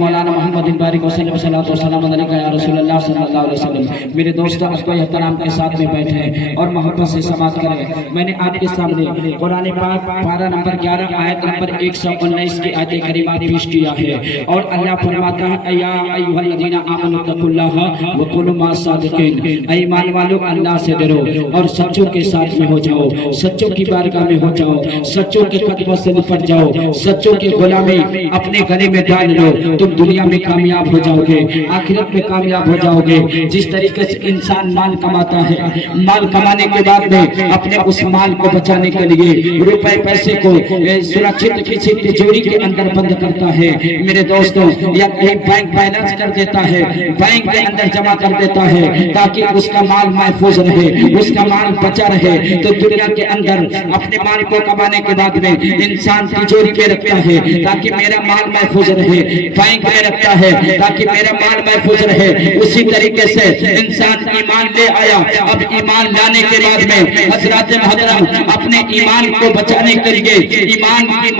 مولانا محمد بارک وسلم وسلم علیکہ یا رسول اللہ صلی اللہ علیہ وسلم۔ میرے دوست ادب و احترام کے ساتھ میں بیٹھے ہیں اور محبت سے سماعت کریں۔ میں نے آپ کے سامنے قرآن پاک پارہ نمبر 11 آیت نمبر 119 کی آیت کریمہ پیش کیا ہے، اور اللہ فرماتا ہے یا ایھا الذین آمنوا اتقوا اللہ وکونوا مع الصادقین، اے ایمان والو اللہ سے ڈرو اور سچوں کے ساتھ میں ہو جاؤ، سچوں کی بارگاہ میں ہو جاؤ، سچوں کے قدموں سے لپٹ جاؤ، سچوں کی غلامی اپنے گلے میں ڈال لو، تم دنیا میں کامیاب ہو جاؤ گے، آخرت میں کامیاب ہو جاؤ گے۔ جس طریقے سے انسان مال کماتا ہے، مال کمانے کے بعد میں اپنے اس مال کو بچانے کے لیے روپے پیسے کو سرکشت کسی تجوری کے اندر بند کرتا ہے میرے دوستوں، یا کہیں بینک بیلنس کر دیتا ہے، بینک کے اندر جمع کر دیتا ہے تاکہ اس کا مال محفوظ رہے، اس کا مال بچا رہے۔ تو دنیا کے اندر اپنے مال کو کمانے کے بعد میں انسان تجوری میں رکھتا ہے تاکہ میرا مال محفوظ رہے، بینک میں رکھتا ہے تاکہ میرا مال محفوظ رہے۔ اسی طریقے سے انسان ایمان لے آیا، اب ایمان لانے کے بعد میں حضرات محترم اپنے ایمان کو بچانے کے لیے، ایمان کی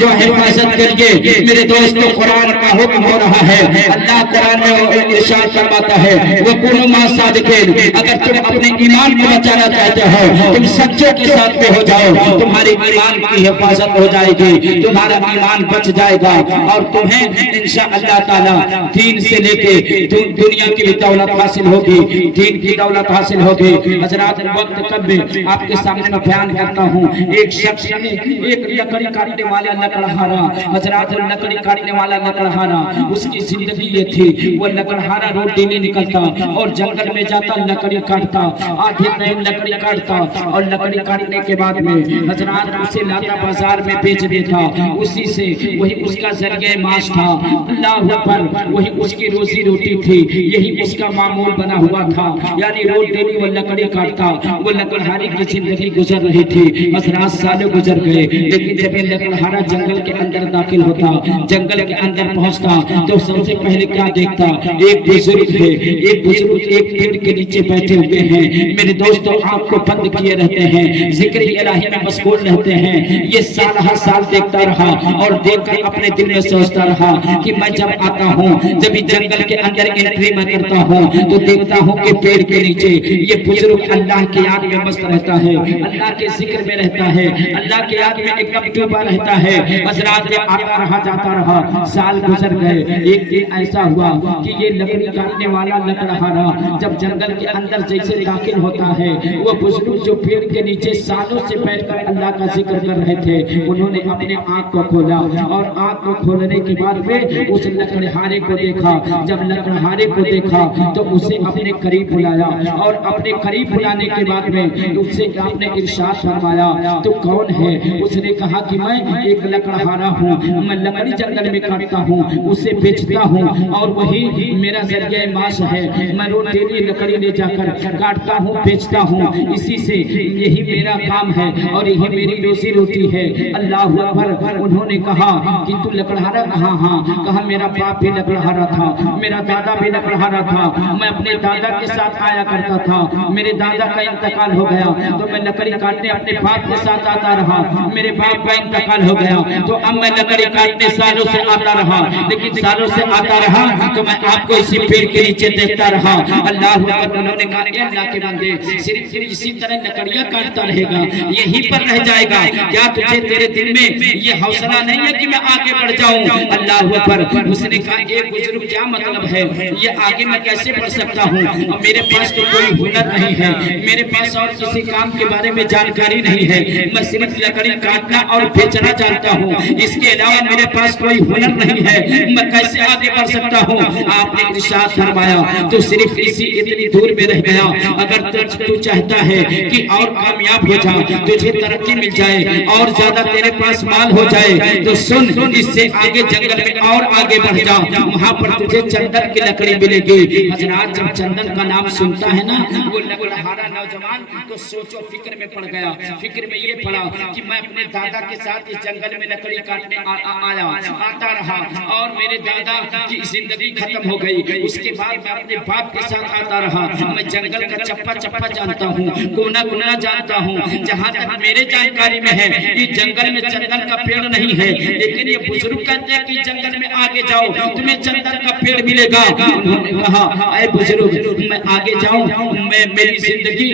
جو حفاظت کے لیے میرے دوستو قرآن کا حکم ہو رہا ہے۔ اللہ قرآن میں ارشاد فرماتا ہے وَكُونُوا مَعَ الصَّادِقِينَ، اگر تم اپنے ایمان کو بچانا چاہتے ہو تم سچوں کے ساتھ میں ہو جاؤ، تمہارے ایمان کی حفاظت ہو جائے گی، تمہارا ایمان بچ جائے گا، اور تمہیں انشاءاللہ تعالی دین سے لے کے دنیا کی بھی دولت حاصل ہوگی، دین کی دولت حاصل ہوگی۔ حضرات وقت کب میں آپ کے سامنے میں بیان کرتا ہوں، ایک شخص نے ایک لکڑی کاٹنے والا لکڑہارا، حضرات لکڑی کاٹنے والا لکڑہارا، اس کی زندگی یہ تھی وہ لکڑہارا روڈ ڈیلی نکلتا اور جنگل میں جاتا، لکڑی کاٹتا، آدھے ٹائم لکڑی کاٹتا، اور لکڑی کاٹنے کے بعد میں حضرات اسے لاتا بازار میں بیچ دیتا، اسی سے وہی اس کا ذریعہ معاش تھا۔ اللہ اکبر، وہی اس کی روزی روٹی تھی، یہی اس کا معمول بنا ہوا تھا، یعنی روز ڈیلی وہ لکڑی کاٹتا، وہ لکڑہاری کی زندگی گزر رہی تھی۔ حضرات سالوں گزر گئے، لیکن جب یہ لکڑہارا جنگل کے اندر داخل ہوتا، جنگل کے اندر پہنچتا تو سب سے پہلے کیا دیکھتا، ایک بزرگ ہے، ایک بزرگ ایک پیڑ کے نیچے بیٹھے ہوئے ہیں میرے دوستو، آنکھ کو بند کیے رہتے ہیں، ذکر الہی میں مشغول رہتے ہیں۔ یہ سال ہر سال دیکھتا رہا اور دیکھ کر اپنے دل میں سوچتا رہا کہ میں جب آتا ہوں، جب جنگل کے اندر انٹری میں کرتا ہوں تو دیکھتا ہوں کہ پیڑ کے نیچے یہ بزرگ اللہ کی یاد میں مست رہتا ہے، اللہ کے ذکر میں رہتا ہے، اللہ کی یاد میں ایک دم ڈوبا رہتا ہے۔ حضرات یہ آتا رہا جاتا رہا، سال گزر گئے، ایک دن ایسا ہوا کہ یہ لکڑی کاٹنے والا لکڑہارا جب جنگل کے اندر جیسے داخل ہوتا ہے، وہ بزرگ جو پیڑ کے نیچے سالوں سے بیٹھ کر اللہ کا ذکر کر رہے تھے، انہوں نے اپنے آنکھ کو کھولا، اور آنکھ کو کھولنے کے بعد میں اس لکڑہارے کو دیکھا۔ جب لکڑہارے کو دیکھا تو اسے اپنے قریب بلایا، اور اپنے قریب بلانے کے بعد میں اس سے آپ نے ارشاد فرمایا تو کون ہے؟ اس نے کہا کہ میں ایک لکڑہارا ہوں، میں لکڑی جنگل میں کاٹتا ہوں، اسے بیچتا ہوں، اور وہی میرا ذریعہ معاش ہے، میں روز ڈیلی لکڑی لے جا کر کاٹتا ہوں، بیچتا ہوں، اسی سے یہی میرا کام ہے اور یہی میری روزی روٹی ہے۔ اللہ اکبر، انہوں نے کہا کہ تو لکڑہارا کہاں؟ ہاں، کہا میرا باپ بھی لکڑہارا تھا، میرا دادا بھی لکڑہارا تھا، میں اپنے دادا کے ساتھ آیا کرتا تھا، میرے دادا کا انتقال ہو گیا تو میں لکڑی کاٹنے اپنے باپ کے ساتھ آتا رہا، میرے باپ کا انتقال ہو گیا تو اب میں لکڑی کاٹنے سالوں سے آتا رہا، لیکن سالوں سے آتا رہا تو میں آپ کو اسی پیڑ کے نیچے دیکھتا رہا۔ اللہ اکبر، انہوں نے کہا کہ اللہ کے بندے صرف اسی طرح لکڑیاں کاٹتا رہے گا، یہیں پر رہ جائے گا کیا؟ تجھے تیرے دل میں یہ حوصلہ نہیں ہے کہ میں آگے بڑھ جاؤں؟ اللہ اکبر، اس نے کہا ایک بزرگ کیا مطلب ہے، یہ آگے میں کیسے بڑھ سکتا ہوں؟ میرے پاس تو کوئی ہنر نہیں ہے، میرے پاس اور کسی کام کے بارے میں جانکاری نہیں ہے، میں صرف لکڑی کاٹنا اور بیچنا جانتا ہوں، اس کے علاوہ میرے پاس کوئی ہنر نہیں ہے، میں کیسے آگے بڑھ سکتا ہوں؟ آپ نے ارشاد فرمایا تو صرف اسی اتنی دور میں رہ گیا۔ اگر تو چاہتا ہے کہ اور کامیاب ہو جا، تجھے ترقی مل جائے اور زیادہ تیرے پاس مال ہو جائے تو سن، اس سے آگے جنگل میں اور آگے بڑھ جا، وہاں پر تجھے چندن کی لکڑی ملے گی۔ حضرات جب چندن کا نام سنتا ہے نا وہ لکڑہارا نوجوان تو سوچو فکر میں پڑ گیا، فکر میں یہ پڑا کہ میں اپنے دادا کے ساتھ اس جنگل میں لکڑی کاٹنے آتا رہا اور میرے دادا کی زندگی ختم ہو گئی، اس کے بعد میں اپنے باپ کے ساتھ آتا رہا، میں جنگل کا چپا چپا جانتا ہوں، کونا کونا جانتا ہوں، جہاں تک میرے جانکاری میں ہے یہ جنگل میں چندن کا پیڑ نہیں ہے، لیکن یہ بزرگ کہتے ہیں کہ جنگل میں آگے جاؤ जाओ तुम्हें चंदन का पेड़ मिलेगा। उन्होंने कहा ऐ बुजुर्ग मैं आगे जाऊं, मैं मेरी जिंदगी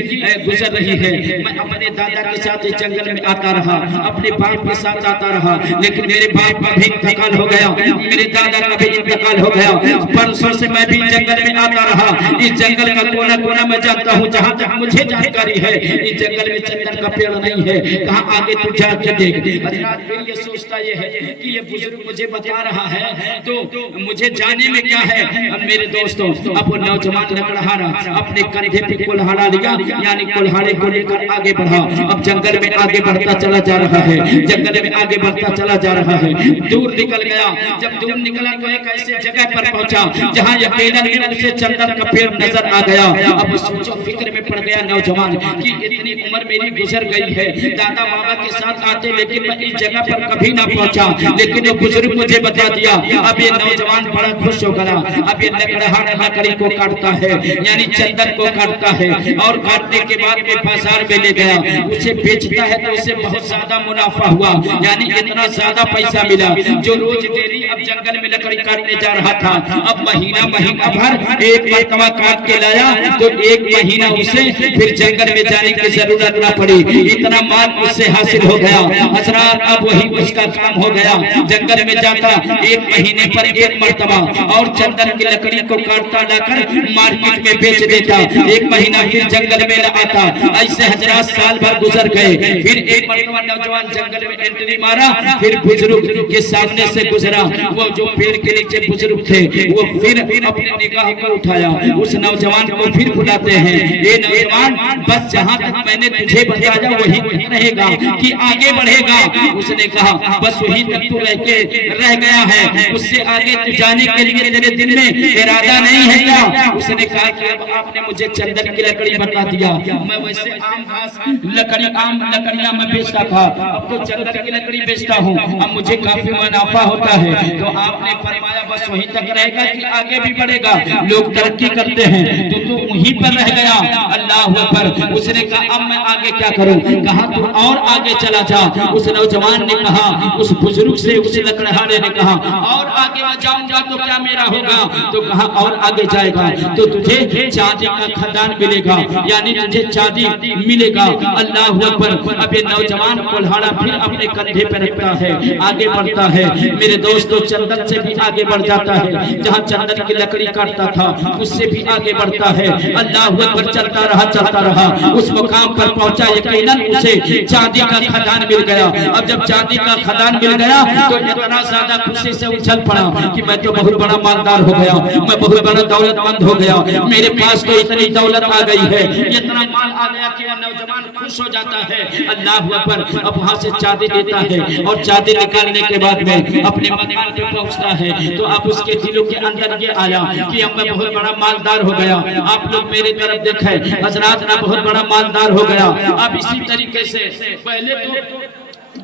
गुजर रही है, मैं अपने दादा के साथ इस जंगल में आता रहा, अपने बाप के साथ आता रहा, लेकिन मेरे बाप का भी इंतकाल हो गया, मेरे दादा का भी इंतकाल हो गया। परसों से मैं भी जंगल में आता रहा, इस जंगल का कोना कोना मैं जानता हूँ, जहाँ तक मुझे जानकारी है इस जंगल में चंदन का पेड़ नहीं है, कहाँ आगे तू जाके देख। फिर ये सोचता ये है कि ये बुजुर्ग मुझे बता रहा है तो मुझे जाने में क्या है। अब मेरे दोस्तों अब वो नौजवान लकड़हारा अपने कंधे पे कुल्हाड़ा लिया, यानी कुल्हाड़े को लेकर आगे बढ़ा। अब जंगल में आगे बढ़ता चला जा रहा है, जंगल में आगे बढ़ता चला जा रहा है, दूर निकल गया। जब दूर निकला तो एक ऐसे जगह पर पहुंचा जहां यकीनन में उसे चंदन का पेड़ नजर आ गया। अब सोचो फिक्र में पड़ गया नौजवान कि इतनी उम्र मेरी गुजर गई है, दादा बाबा के साथ आते लेकिन मैं इस जगह पर कभी ना पहुंचा, लेकिन वो बुजुर्ग मुझे बता दिया। अब ये नौजवान बड़ा खुश हो गया। अब ये लकड़हारा लकड़ी को काटता है, यानी चंदन को काटता है, और काटने के बाद में बाजार में ले गया, उसे बेचता है तो उसे बहुत ज्यादा मुनाफा हुआ, यानी इतना ज्यादा पैसा मिला। जो रोज डेली अब जंगल में लकड़ी काटने जा रहा था, अब महीना भर एक मरतबा काट के लाया तो एक महीना उसे फिर जंगल में जाने की जरूरत न पड़ी, इतना माल उससे हासिल हो गया। हजरात अब वही उसका काम हो गया, जंगल में जाता एक महीने पर एक मरतबा और चंदन की लकड़ी को काटता लाकर मार्केट में बेच देता, एक महीना फिर जंगल में आता। ऐसे हजरात साल भर गुजर गए। फिर एक मरतबा नौजवान जंगल में एंट्री मारा, फिर बुजुर्ग के सामने से गुजरा, वो जो पेड़ के नीचे बुजुर्ग थे वो फिर अपने निगाह को उठाया, उस नौजवान को फिर बुलाते हैं, ये नौजवान बस जहाँ तक मैंने तुझे बताया वही रहेगा कि आगे बढ़ेगा। उसने कहा बस वही तक तू रह गया है, उससे आगे तू जाने के लिए तेरे दिल में इरादा नहीं है क्या? उसने कहा कि अब आपने मुझे चंदन की लकड़ी बता दिया, मैं वैसे आम लकड़ियां मैं बेचता था, अब तो चंदन की लकड़ी बेचता हूँ, अब मुझे काफी मुनाफा होता है। तो आपने फरमाया बस वहीं तक रहेगा कि आगे भी बढ़ेगा? लोग तरक्की करते हैं तो तू वहीं पर रह गया। अल्लाह अकबर। उसने कहा अब मैं आगे क्या करूं? कहा तू और आगे चला जा। उस नौजवान ने कहा, उस बुजुर्ग से, उस लकड़हारे ने कहा और आगे मैं जाऊंगा तो क्या मेरा होगा? तो कहा और आगे जाएगा तो तुझे चांदी का खदान मिलेगा, यानी तुझे चांदी मिलेगा। अल्लाह अकबर। अब ये नौजवान कुल्हाड़ा फिर अपने कंधे पर रखता है, आगे बढ़ता है। मेरे दोस्तों चंदन से भी आगे बढ़ जाता है, जहाँ चंदन की लकड़ी काटता था उससे भी आगे बढ़ता है। अल्लाह अकबर। चलता रहा, उस मुकाम पर पहुंचा, यकीनन उसे चांदी का खदान मिल गया। अब जब चांदी का खदान मिल गया तो इतना ज्यादा खुशी से उछल पड़ा कि मैं तो बहुत बड़ा मालदार हो गया, मैं बहुत बड़ा दौलतमंद हो गया, मेरे पास तो इतनी दौलत आ गई है, इतना माल आ गया कि नौजवान खुश हो जाता है। अल्लाह अकबर। अब वहां से चांदी देता है और चांदी निकालने के बाद में अपने मकान पे पहुंचता है तो अब उसके दिलों के अंदर ये आया कि अब मैं बहुत बड़ा मालदार हो गया। आप लोग मेरी तरफ देखें, हजरात मैं बहुत बड़ा मालदार हो गया। अब इसी तरीके से पहले तो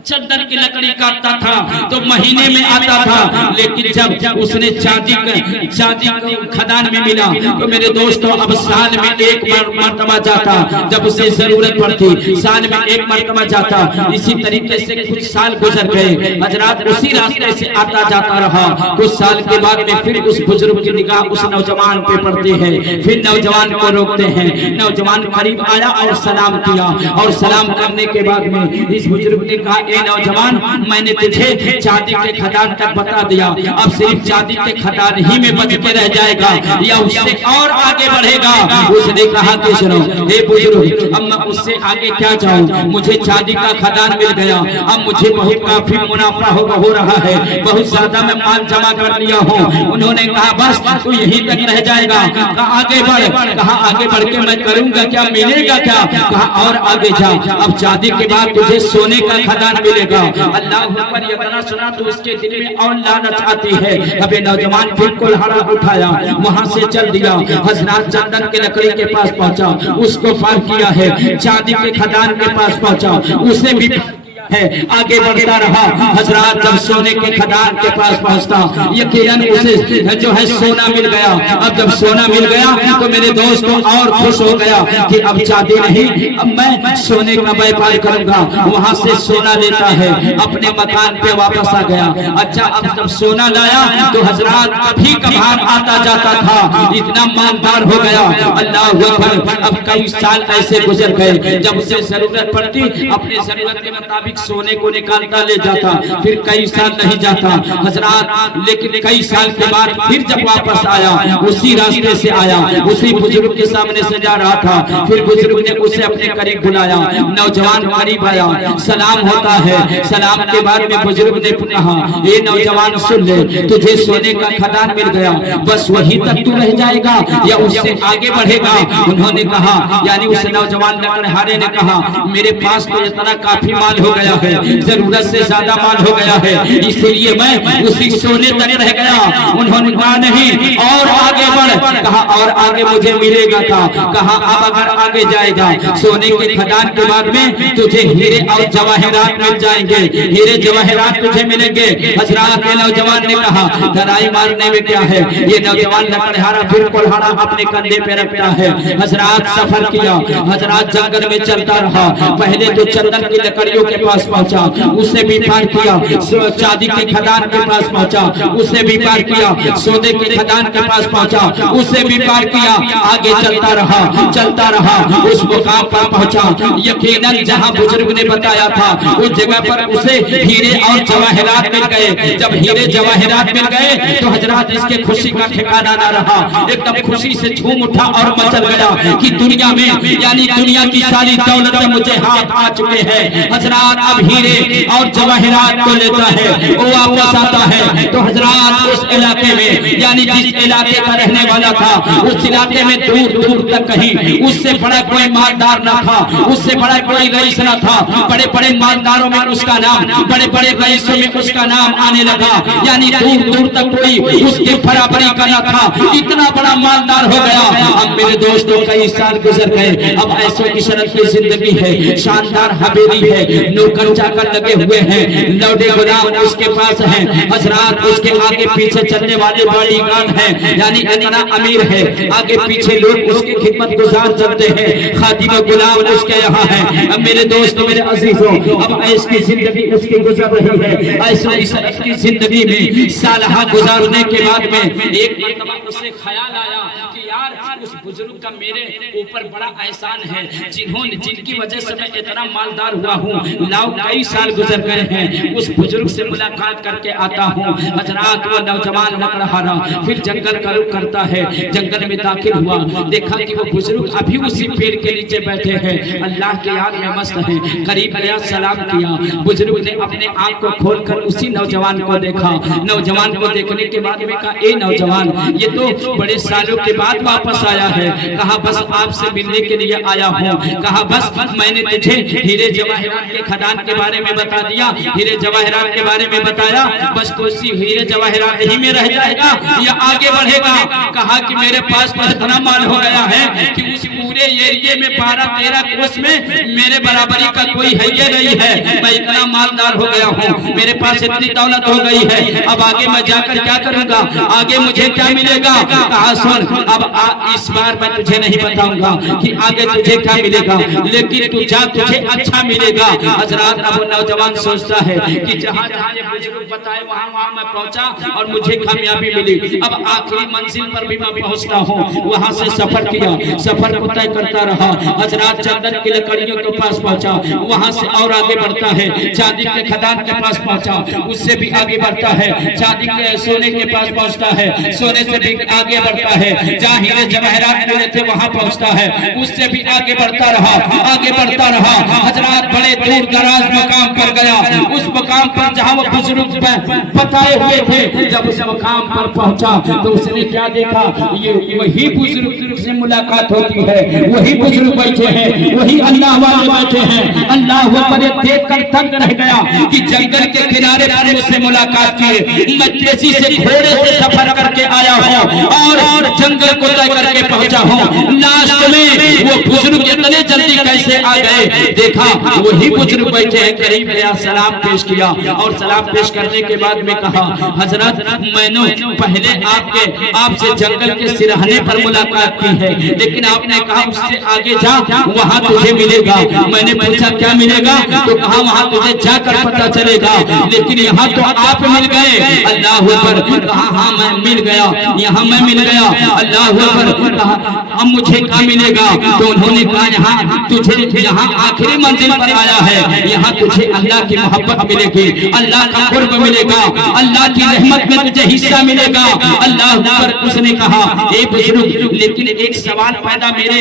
चंदन की लकड़ी काटता था तो महीने में आता था, लेकिन जब उसने चांदी को खदान में मिला तो मेरे दोस्तों अब साल में एक मरतबा जाता, जब उसे जरूरत पड़ती साल में एक मरतबा जाता। इसी तरीके से कुछ साल गुजर गए। हजरात उसी रास्ते से आता जाता रहा। कुछ साल के बाद में फिर उस बुजुर्ग की निगाह उस नौजवान पे पड़ती है, फिर नौजवान को रोकते हैं। नौजवान करीब आया और सलाम किया, और सलाम करने के बाद में इस बुजुर्ग ने कहा ए नौजवान, मैंने तुझे चांदी के खदान तक बता दिया, अब सिर्फ चांदी के खदान ही में बच के रह जाएगा या उससे और आगे बढ़ेगा? उसने कहा कि सुनो हे बुजुर्ग, अब मैं उससे आगे क्या जाऊं, मुझे चांदी का खदान मिल गया, अब मुझे बहुत काफी मुनाफा हो रहा है, बहुत ज्यादा मैं माल जमा कर लिया हूँ। उन्होंने कहा बस तू यहीं तक रह जाएगा? कहा आगे बढ़। कहा आगे बढ़ के मैं करूंगा क्या, मिलेगा क्या? कहा और आगे जा, अब चांदी के बाद तुझे सोने का खदान मिलेगा। अल्लाह अकबर। इतना सुना तो उसके दिल में और लालच आती है। अब ये नौजवान फिर कुल्हाड़ा उठाया, वहां से चल दिया, हजरात चंदन के लकड़ी के पास पहुंचा, उसको पार किया है, चांदी के खदान के पास पहुंचा, उसे भी ہے آگے بڑھتا رہا. حضرات جب سونے کے کھدان کے پاس پہنچتا یقیناً اسے جو ہے سونا مل گیا. اب جب سونا مل گیا تو میرے دوست کو اور خوش ہو گیا کہ اب چاندی نہیں, اب میں سونے کا بیپار کروں گا. وہاں سے سونا لیتا ہے, اپنے مکان پہ واپس آ گیا. اچھا اب جب سونا لایا تو حضرات کبھی کبھار آتا جاتا تھا, اتنا مالدار ہو گیا. اللہ اکبر. اب کئی سال ایسے گزر گئے, جب اسے ضرورت پڑتی اپنے ضرورت کے مطابق سونے کو نکالتا لے جاتا. پھر کئی سال نہیں جاتا حضرات, لیکن کئی سال کے بعد پھر جب واپس آیا اسی راستے سے آیا, اسی بزرگ کے سامنے سے جا رہا تھا. پھر بزرگ نے اسے اپنے قریب بلایا, نوجوان قریب آیا, سلام ہوتا ہے. سلام کے بعد میں بزرگ نے کہا اے نوجوان سن لے, تجھے سونے کا کھدان مل گیا, بس وہی تک تو رہ جائے گا یا اس سے آگے بڑھے گا؟ انہوں نے کہا, یعنی اس نوجوان لکڑہارے نے کہا میرے پاس تو اتنا کافی مال ہو گیا ہے, ضرورت سے زیادہ مال ہو گیا ہے, اس لیے میں اسی سونے تک رہ گیا. انہوں نے کہا نہیں اور آگے بڑھ. کہا اور آگے مجھے ملے گا تھا. کہا اب اگر آگے جائے گا سونے کے کھدان کے بعد میں تجھے ہیرے اور جواہرات مل جائیں گے, ہیرے جواہرات تجھے ملیں گے. حضرات نوجوان نے کہا درائی مارنے میں کیا ہے. یہ نوجوان لکڑہارا پھر کلہاڑا اپنے کندھے پہ رکھتا ہے. حضرات سفر کیا, حضرات جنگل میں چلتا رہا. پہلے تو چندن کی لکڑیوں کے پاس پہنچا, اسے بھی پار کیا. چاندی کے کھدان کے پاس پہنچا, اسے بھی پار کیا. سونے کے کھدان کے پاس پہنچا, اسے بھی پار کیا. آگے چلتا رہا, چلتا رہا, اس مقام پر پہنچا. یقیناً جہاں بزرگ نے بتایا تھا اس جگہ پر اسے ہیرے اور جواہرات مل گئے. جب ہیرے جواہرات مل گئے تو حضرات اس کے خوشی کا ٹھکانہ نہ رہا. ایک دم خوشی سے جھوم اٹھا اور مچل گیا کہ دنیا میں یعنی دنیا کی ساری دولتیں مجھے ہاتھ آ چکے ہیں. حضرات اب ہیرے اور جواہرات کو لیتا ہے, وہ واپس آتا ہے. تو حضرات اس علاقے میں یعنی جس علاقے کا رہنے والا تھا اس علاقے میں دور دور تک کہیں اس سے بڑا کوئی مالدار نہ تھا, اس سے بڑا کوئی رئیس نہ تھا. بڑے بڑے مالداروں میں اس کا نام, بڑے بڑے رئیسوں میں اس کا نام آنے لگا. یعنی دور دور تک کوئی اس کے برابری کا نہ تھا, اتنا بڑا مالدار ہو گیا. اب میرے دوستوں کئی سال گزر گئے. اب ایسو کی شرط کی زندگی ہے, شاندار حویلی ہے, نوکر چاکر لگے ہوئے ہیں, لوڈے غلام اس کے پاس ہیں. حضرات اس کے آگے پیچھے چلنے والے باڈی گارڈ ہیں, یعنی اتنا امیر ہے. آگے پیچھے لوگ اس کی خدمت گزار چلتے ہیں, خادم و غلام اس کے یہاں ہیں. اب میرے دوستوں میرے عزیزوں اب ایس کی زندگی اس کی گزر رہی ہے. ایسو اس کی زندگی میں سالہ گزارنے کے بعد میں ایک مرتبہ اسے خیال آیا کہ یار اس بزرگ کا میرے اوپر بڑا احسان ہے, جن کی وجہ سے میں اتنا مالدار ہوا ہوں. لاؤ کئی سال گزر گئے ہیں, اس بزرگ سے ملاقات کر کے آتا ہوں. حضرات وہ نوجوان لکڑہارا پھر جنگل کا رخ کرتا ہے. جنگل میں داخل ہوا, دیکھا کہ وہ بزرگ ابھی اسی پیڑ کے نیچے بیٹھے ہیں, اللہ کے یاد میں مست ہیں. قریب گیا, سلام کیا. بزرگ نے اپنے آنکھ کو کھول کر اسی نوجوان کو دیکھا. نوجوان کو دیکھنے کے بعد میں کہا اے نوجوان, یہ تو بڑے سالوں کے بعد واپس آیا ہے. کہا بس آپ سے ملنے کے لیے آیا ہوں. کہا بس میں نے تجھے ہیرے جواہرات کے کھدان کے بارے میں بتا دیا, ہیرے جواہرات کے بارے میں بتایا, بس تو اسی ہیرے جواہرات ہی میں رہ جائے گا یا آگے بڑھے گا؟ کہا کہ میرے پاس تو اتنا مال ہو گیا ہے کہ اس پورے ایریے میں 12-13 کوس میں میرے برابری کا کوئی ہے یہ نہیں ہے. میں اتنا مالدار ہو گیا ہوں, میرے پاس اتنی دولت ہو گئی ہے, اب آگے میں جا کر کیا کروں گا, آگے مجھے کیا ملے گا؟ کہا سن, اب اس بار میں تجھے نہیں بتاؤں گا کہ آگے تجھے کیا ملے گا, لیکن تو جا تجھے اچھا ملے گا. حضرات اب نوجوان سوچتا ہے کہ جہاں جہاں یہ بزرگ بتائے وہاں میں پہنچا اور مجھے کامیابی ملی. اب آخری منزل پر بھی میں پہنچتا ہوں. وہاں سے سفر کیا, سفر کو طے کرتا رہا. حضرات چندن کی لکڑیوں کے پاس پہنچا, وہاں سے اور آگے بڑھتا ہے. چاندی کے کھدان کے پاس پہنچا, اس سے بھی آگے بڑھتا ہے. چاندی کے سونے کے پاس پہنچتا ہے, سونے سے بھی آگے بڑھتا ہے. جہاں ہیرے جواہرات ملے تھے وہاں پہنچتا ہے, اس سے بھی آگے بڑھتا رہا, آگے بڑھتا رہا. حضرات بڑے دور دراز مقام پر گیا. اس مقام پر جہاں وہ بزرگ بتائے ہوئے تھے, جب اس مقام پر پہنچا تو اس نے کیا دیکھا, یہ وہی بزرگ سے ملاقات ہوتی ہے, وہی بزرگ بیٹھے ہیں, وہی اللہ والے بیٹھے ہیں. اللہ پر دیکھ کر تنگ رہ گیا کہ جنگل کے کنارے پر مجھ سے ملاقات کیے, میں تیزی سے گھوڑے سے سفر کر کے आया हूँ और जंगल को तय करके पहुंचा हूँ। लास्ट में वो बुजुर्ग इतने जल्दी कैसे आ गए, देखा वही बुजुर्ग बैठे हैं, करीब गया, सलाम पेश किया और सलाम पेश करने के बाद में कहा, हजरत मैंने पहले आपसे जंगल के सिरहाने पर मुलाकात की है, लेकिन आपने कहा उससे आगे जा, वहाँ तुझे मिलेगा। मैंने पूछा क्या मिलेगा, तो कहा वहाँ तुझे जाकर पता चलेगा, लेकिन यहाँ तो आप मिल गए। अल्लाह अकबर, कहा हाँ मैं मिल गया, यहाँ मैं मिल गया। अल्लाह अकबर, कहा अब मुझे क्या मिलेगा, तो उन्होंने कहा यहाँ तुझे, यहाँ आखिरी मंजिल पर आया है, यहाँ तुझे अल्लाह की मोहब्बत मिलेगी, अल्लाह का कुर्ब मिलेगा, अल्लाह की रहमत में तुझे हिस्सा मिलेगा। अल्लाह अकबर। उसने कहा ए बुजुर्ग, लेकिन एक सवाल पैदा मेरे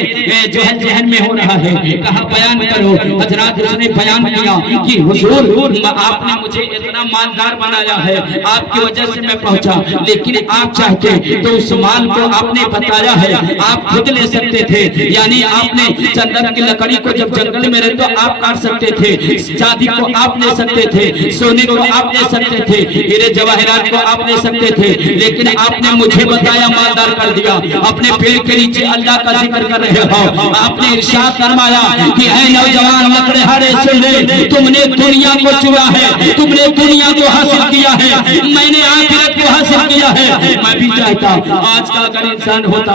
जो है जहन में हो रहा है, कहा बयान करो। हजरत उसने बयान किया कि हुजूर आपने मुझे इतना मालदार बनाया है, आपकी वजह से मैं पहुंचा, लेकिन आप चाहते तो उस माल को आपने बताया है आप खुद ले सकते थे, यानी आपने चंदन की लकड़ी को जब जंगल में रहे तो आप काट सकते थे, चांदी को आप ले सकते थे, सोने को आप ले सकते थे, हीरे जवाहरात को आप ले सकते थे, लेकिन आपने मुझे बताया, मालदार कर दिया। अपने पेड़ के नीचे अल्लाह का जिक्र कर रहे हो, आपने इरशाद फरमाया कि ऐ नौजवान लकड़हारे सुन ले, तुमने दुनिया को चुना है, तुमने दुनिया को हासिल किया है, मैंने आखिरत को हासिल किया है। मैं भी चाहता आज का अगर इंसान होता,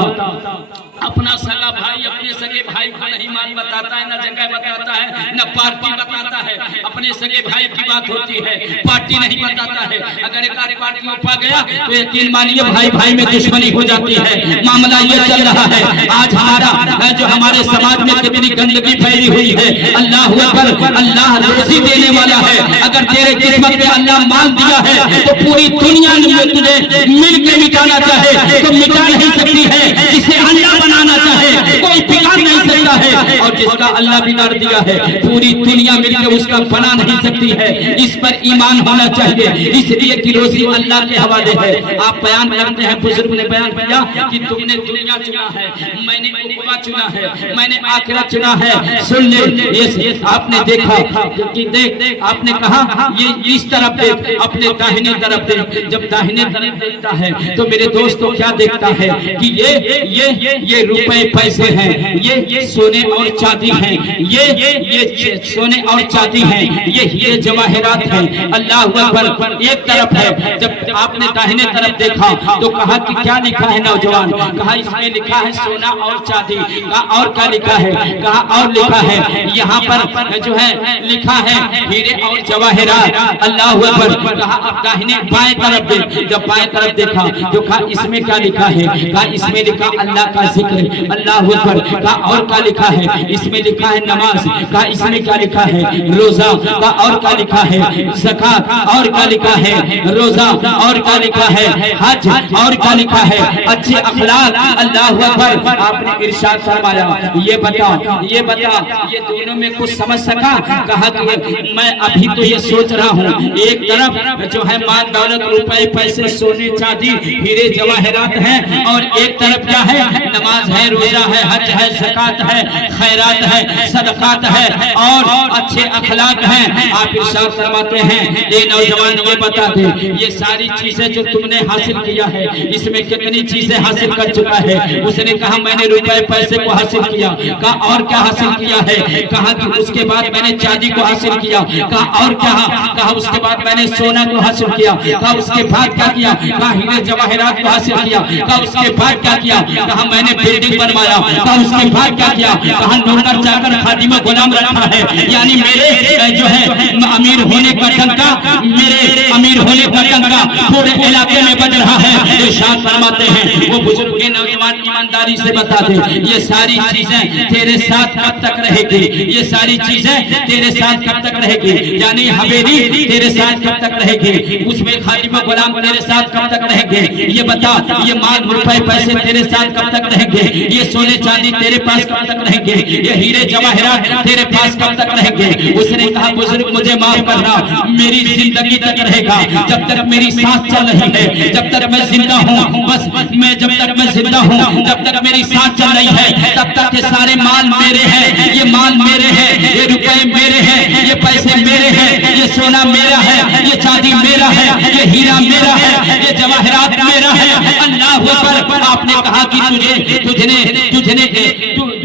अपना सगा भाई अपने सगे भाई को नहीं मान बताता है, न जगह बताता है, न पार्टी बताता है, अपने सगे भाई की बात होती है, पार्टी नहीं बताता है। अगर एक आध पार्टी पा गया तो यकीन मानिए भाई भाई में दुश्मनी हो जाती है। मामला ये चल रहा है आज हमारा जो हमारे समाज में कितनी गंदगी फैली हुई है। अल्लाह अकबर, अल्लाह रोजी देने वाला है, अगर तेरे किस्मत में अल्लाह माल दिया है तो पूरी दुनिया में तुझे मिल के मिटाना चाहे तो मिटा नहीं सकती है, जिसे अल्लाह बनाना चाहे कोई बिगाड़ नहीं सकता है, और जिसका अल्लाह बिगाड़ दिया है पूरी दुनिया मिलकर उसका बना नहीं सकती है। इस पर ईमान होना चाहिए, इसलिए कि रोजी अल्लाह के हवाले है। आप बयान करते हैं, बुजुर्ग ने बयान किया कि तुमने दुनिया चुना है, मैंने उक़बा चुना है, मैंने आखिरत चुना है। सुन ले, ये आपने देखा कि देख, आपने कहा ये इस तरफ देख, अपने दाहिने तरफ देख। जब दाहिने तरफ देखता है तो मेरे दोस्तों क्या देखता है कि ये रुपए पैसे हैं, ये सोने और चांदी हैं, ये सोने और चांदी हैं, ये हीरे जवाहरात हैं। अल्लाह अकबर। एक तरफ है, जब आपने दाहिने तरफ देखा तो कहा कि क्या लिखा है नौजवान, कहा इसमें लिखा है सोना और चांदी। कहा और क्या लिखा है, कहा और लिखा है यहाँ पर जो है लिखा है हीरे और जवाहरात। अल्लाह अकबर। कहा अब दाहिने बाएं तरफ देख, जब बाएं तरफ देखा तो कहा इसमें क्या लिखा है, कहा इसमें लिखा अल्लाह का जिक्र। अल्लाह अकबर। कहा और क्या लिखा है, इसमें लिखा है नमाज। कहा इसमें क्या लिखा है, रोजा। कहा और क्या लिखा है, ज़कात। और क्या लिखा है, रोजा। और क्या लिखा है, हज। और क्या लिखा है, अच्छे अखलाक। अल्लाह अकबर। आपने इरशाद फरमाया ये बता, ये दोनों में कुछ समझ सका। कहा कि मैं अभी तो ये सोच रहा हूँ, एक तरफ जो है माल दौलत रुपए पैसे सोने चांदी हीरे जवाहरात हैं, और एक तरफ क्या है, नमाज है, रोजा है, हज है, ज़कात है, खैरात है, सदकात है और अच्छे अखलाक हैं। आप इरशाद फरमाते हैं ये नौजवान ये बता दे, ये सारी चीजें जो तुमने हासिल किया है इसमें कितनी चीजें हासिल कर चुका है। उसने कहा मैंने रुपए पैसे को हासिल किया। कहा और क्या हासिल किया है, कहा कि उसके बाद मैंने चांदी को हासिल किया। कहा और क्या, कहा उसके बाद मैंने सोना को हासिल किया। कहा उसके बाद क्या किया, कहा हीरे जवाहरात को हासिल किया। कहा उसके बाद क्या किया, कहा मैंने बिल्डिंग बनवाया। कहा उसके बाद क्या किया, कहा नौकर चाकर खादिम गुलाम रखा है, यानी मेरे जो है अमीर होने का डंका, मेरे अमीर होने का डंका पूरे इलाके में बज रहा है। इरशाद फरमाते हैं वो बुजुर्ग के नौजवान ईमानदारी से बता दे, ये सारी चीजें तेरे साथ कब तक रहेगी, ये सारी चीजें तेरे साथ कब तक रहेगी, यानी हवेली तेरे साथ कब तक रहेगी, उसमें खादिम गुलाम तेरे साथ कब तक रहेंगे, ये बता, ये माल रुपए पैसे तेरे साथ कब तक रहेंगे, ये सोने चांदी तेरे पास कब तक रहेंगे, ये हीरे जवाहरात तेरे पास कब तक रहेंगे। उसने कहा बुजुर्ग मुझे माफ करना, मेरी जिंदगी तक रहेगा, जब तक मेरी सांस चल रही है, जब तक मैं जिंदा हूँ हूँ, बस मैं जब तक मैं जिंदा हूँ, जब तक मेरी सांस चल रही है, तब तक ये सारे माल मेरे हैं, ये माल मेरे हैं, ये रुपए मेरे हैं, ये पैसे मेरे हैं, ये सोना मेरा है, ये चांदी मेरा है, ये हीरा मेरा है, ये जवाहरात मेरा है। अल्लाह अकबर। आपने कहा कि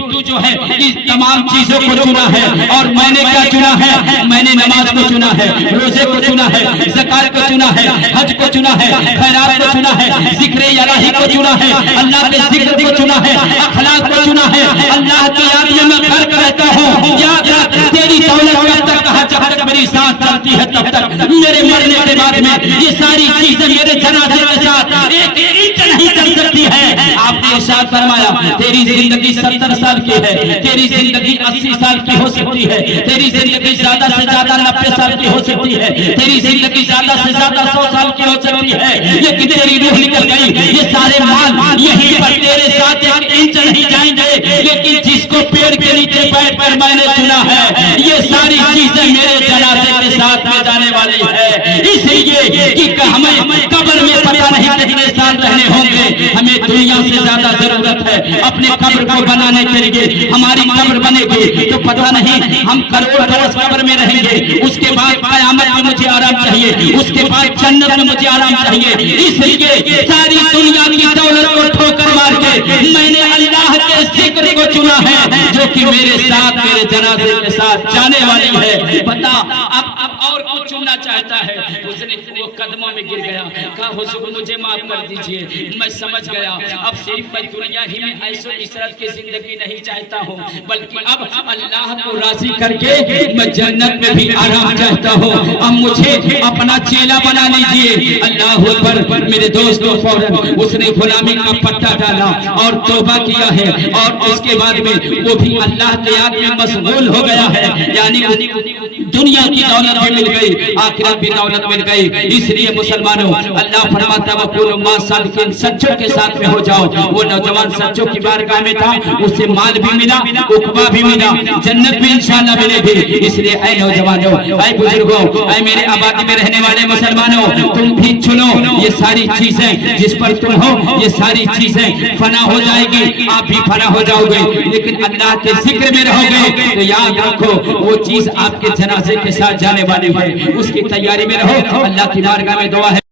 तू जो है इस तमाम चीजों को चुना है, और मैंने क्या चुना है? मैंने नमाज को चुना है, रोजे को चुना है, ज़कात को चुना है, हज को चुना है, खैरात को चुना है, जिक्र इलाही को चुना है, अल्लाह के जिक्र को चुना है, अखलाक को चुना है। अल्लाह की याद में मैं गर्क रहता हूँ। याद रख, तेरी दौलत कब तक कहा, जब तक मेरी सांस चलती है तब तक। मेरे मरने के बाद में ये सारी चीजें मेरे जनाजे के साथ एक इंच नहीं चल सकती है। आपने इरशाद फरमाया, तेरी जिंदगी 70 साल की है, तेरी जिंदगी 80 साल की हो सकती है, तेरी जिंदगी ज्यादा से ज्यादा 90 साल की हो सकती है, तेरी जिंदगी ज्यादा से ज्यादा 100 साल की हो सकती है। लेकिन तेरी रूह निकल गई, ये सारे माल यहीं पर तेरे साथ एक इंच नहीं जाएंगे। लेकिन जिसको पेड़ के नीचे बैठ कर मैंने चुना है, ये सारी चीजें मेरे जनाजे के साथ में जाने वाली है। इसलिए कि हमें कब्र में पता नहीं कितने साल रहने होंगे, हमें दुनिया से ज्यादा जरूरत है अपने कब्र को बनाने के लिए। हमारी कब्र बनेगी तो पता नहीं हम करोड़ बरस कब्र में रहेंगे, उसके बाद कयामत में मुझे आराम चाहिए, उसके बाद जन्नत में मुझे आराम चाहिए। इसलिए सारी दुनिया की दौलत को ठोकर मार के मैंने अल्लाह के जिक्र को चुना है, जो कि मेरे साथ मेरे जनाजे के साथ जाने वाली है। बता अब और कुछ चुनना चाहता है? उसने वो कदमों में गिर गया, कहा हुजूर मुझे माफ कर दीजिए, मैं समझ गया, अब सिर्फ मैं दुनिया ही में ऐशो इशरत की जिंदगी नहीं चाहता हूँ, बल्कि अब अल्लाह को राजी करके मैं जन्नत में भी आराम चाहता हूँ। अब मुझे अपना चेला बना लीजिए। अल्लाह अकबर। मेरे दोस्तों, फौरन उसने गुलामी का पट्टा डाला और तौबा किया है, और उसके बाद में वो भी अल्लाह के याद में मशगूल हो गया है। यानी दुनिया की दौलत भी मिल गई, आखिरत भी दौलत मिल गई। इसलिए मुसलमानों, अल्लाह फरमाता है वकुलू मा सादिकीन, सच्चों के साथ में हो जाओ। वो नौजवान सच्चों की बारगाह में था, उसे माल भी मिला, उकबा भी मिला, जन्नत भी इंशाअल्लाह मिलेगी। इसलिए ऐ नौजवानों, ऐ बुजुर्गों, ऐ मेरे आबादी में रहने वाले मुसलमानों, तुम भी चुनो। ये सारी चीजें जिस पर तुम हो, ये सारी चीजें फना हो जाएगी, आप भी फना हो जाओगे। लेकिन अल्लाह के जिक्र में रहोगे तो याद रखो, वो चीज आपके जनाजे के साथ जाने वाली है, उसकी तैयारी में रहो। अल्लाह की बारगाह में दुआ है।